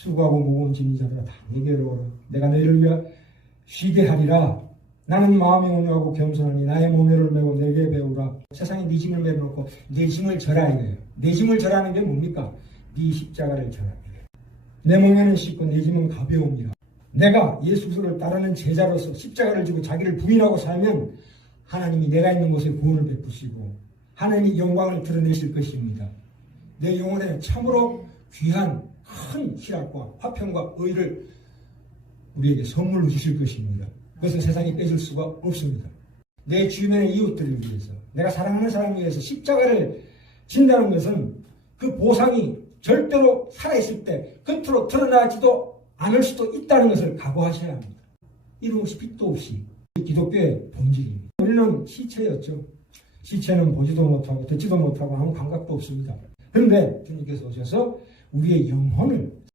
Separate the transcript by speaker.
Speaker 1: 수고하고 무거운 짐이 자들아 다 내게로 오라. 내가 너희를 위하 쉬게 하리라. 나는 마음이 온유하고 겸손하니 나의 모멸을 메고 내게 배우라. 세상에 네 짐을 내려놓고 내 짐을 져라 이거예요. 내 짐을 져라는 게 뭡니까? 네 십자가를 져라 이거예요. 내 멍에는 씻고 내 짐은 가벼움이라. 내가 예수를 따르는 제자로서 십자가를 지고 자기를 부인하고 살면 하나님이 내가 있는 곳에 구원을 베푸시고 하나님이 영광을 드러내실 것입니다. 내 영혼에 참으로 귀한 큰 희락과 화평과 의를 우리에게 선물로 주실 것입니다. 그것은 세상이 뺏을 수가 없습니다. 내 주변의 이웃들을 위해서 내가 사랑하는 사람을 위해서 십자가를 진다는 것은 그 보상이 절대로 살아있을 때 겉으로 드러나지도 않을 수도 있다는 것을 각오하셔야 합니다. 이름 없이 빛도 없이 기독교의 본질입니다. 우리는 시체였죠. 시체는 보지도 못하고 듣지도 못하고 아무 감각도 없습니다. 그런데 주님께서 오셔서 우리의 영혼을